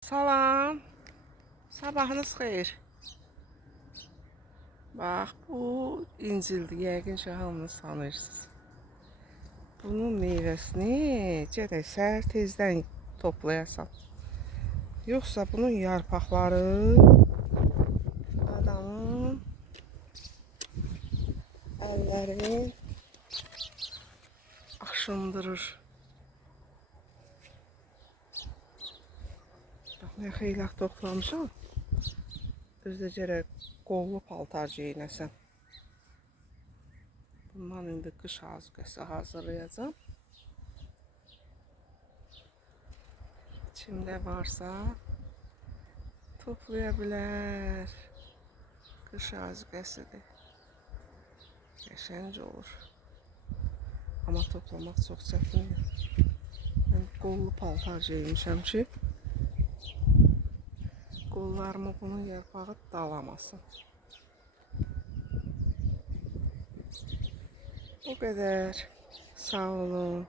Salam, sabahınız xeyir. Bax, bu incildir, yəqin ki, hamınız tanıyırsınız. Bunun meyvəsini gərək səhər tezdən toplayasan. Yoxsa bunun yarpaqları adamın əllərini aşındırır. Bax, mən xeyli toplamışam. Özdə gərək qollu paltar geyinəsən. Bundan indi qış azuqəsi hazırlayacağım. Kimdə varsa toplaya bilər. Qış azuqəsidir. Qəşəng olur. Amma toplamaq çox çətindir. Mən qollu paltar geyinmişəm ki, qollarımı bunun yarpağı dalamasın. Bu qədər. Sağ olun.